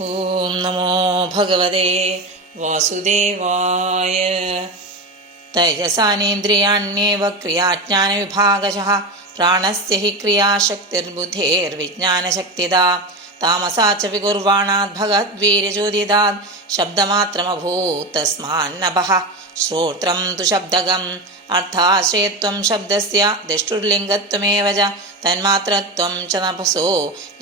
ഓം നമോ ഭഗവതേ വാസുദേവായ. തൈജസാനേന്ദ്രിയാണ്യേവ ക്രിയാജ്ഞാനവിഭാഗശഃ പ്രാണസ്യ ഹി ക്രിയാശക്തിർബുദ്ധേർവിജ്ഞാനശക്തിദാ താമസാ ച വികുർവാണാത് ഭഗവദ്വീര്യചോദിതാത് ശബ്ദമാത്രമഭൂത് തസ്മാന്നഭഃ ശ്രോത്രം തു ശബ്ദകം അർത്ഥാശ്രയത്വം ശബ്ദസ്യ ദൃഷ്ടുർലിംഗത്വമേവ ച തന്മാത്രത്വം ച നഭസോ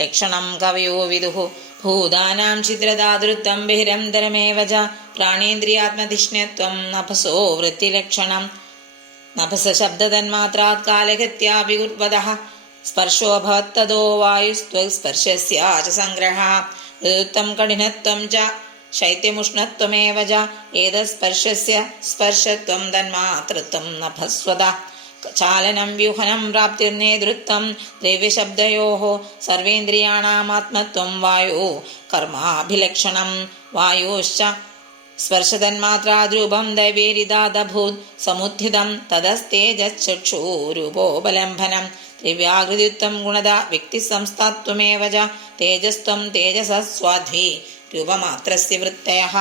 ലക്ഷണം കവയോ വിദുഃ ഭൂതാനാം ഛിദ്രധാതൃത്വം ബഹിരന്തരമേവ ച പ്രാണേന്ദ്രിയാത്മധിഷ്ണ്യത്വം നഭസോ വൃത്തിലക്ഷണം നഭസ ശബ്ദതന്മാത്രാത് കാലഗത്യാ വികുർവദഃ സ്പർശോ ഭവത്തതോ വായുസ്ത്വസ്പർശസ്യ ച സംഗ്രഹഃ ഋതുത്വം കഠിനത്വം ച ശൈത്യമുഷ്ണത്വമേവ ച ഏതസ്പർശസ്യ സ്പർശത്വം തന്മാതൃത്വം നഭസ്വതഃ ചാലനം വ്യൂഹനം പ്രാപ്തിർനേതൃത്വം ദ്രവ്യശബ്ദയോഃ സർവേന്ദ്രിയാണാമാത്മത്വം വായു കർമാഭിലക്ഷണം വായോശ്ച സ്പർശതന്മാത്രാദ്രൂപം ദൈവേരിതാദഭൂത് സമുദ്ധിതം തതസ്തേജശ്ചക്ഷുരൂപോപലംബനം ദ്രവ്യാകൃതിത്വം ഗുണത വ്യക്തിസംസ്ഥാത്വമേവ ച തേജസ്ത്വം തേജസസ്വാധ്വി രൂപമാത്രസ്യ വൃത്തയഃ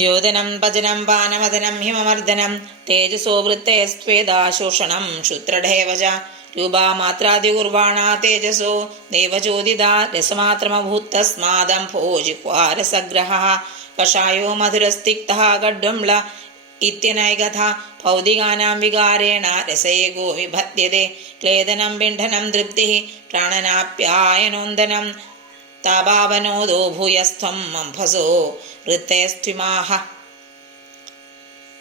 ദ്യോതനം പചനം പാനമദനം ഹിമമർദ്ദനം തേജസോ വൃത്തയസ്ത്വേദാശോഷണം ശൂത്രഢേവ ച രൂപാമാത്രാദികുർവാണാ തേജസോ ദേവചോദിതാ രസമാത്രമഭൂത്തസ്മാദംഭോ ജിഹ്വാരസഗ്രഹഃ കഷായോ മധുരസ്തിക്തഃ ഗഡ്വംള ഇത്യനൈകഥാ ഭൗതികാനാം വികാരേണ രസേകോ വിഭദ്യത്തെ ക്ലേദനം പിണ്ഡനം തൃപ്തിഃ പ്രാണനാപ്യായനോന്ദനം താപാവനോദോ ഭൂയസ്ഥം അംഭസോ വൃത്തയസ്ത്വിമാഃ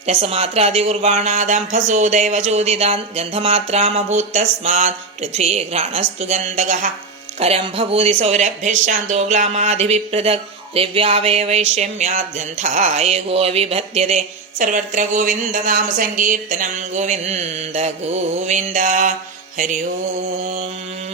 രസമാത്രാദികുർവാണാദംഭസോ ദൈവചോദിതാൻ ഗന്ധമാത്രാമഭൂത്തസ്മാത് പൃഥ്വീ ഘ്രാണസ്തു ഗന്ധകഃ കരംഭഭൂതി സൗരഭ്യശാന്തോ ഗ്ലാമാദിഭിപൃഥക് ദ്രവ്യാവയവൈഷമ്യാത് ഗന്ധായേകോ വിഭദ്യത്തെ സർവത്ര ഗോവിന്ദനാമ സങ്കീർത്തനം ഗോവിന്ദ ഗോവിന്ദ. ഹരി ഓം.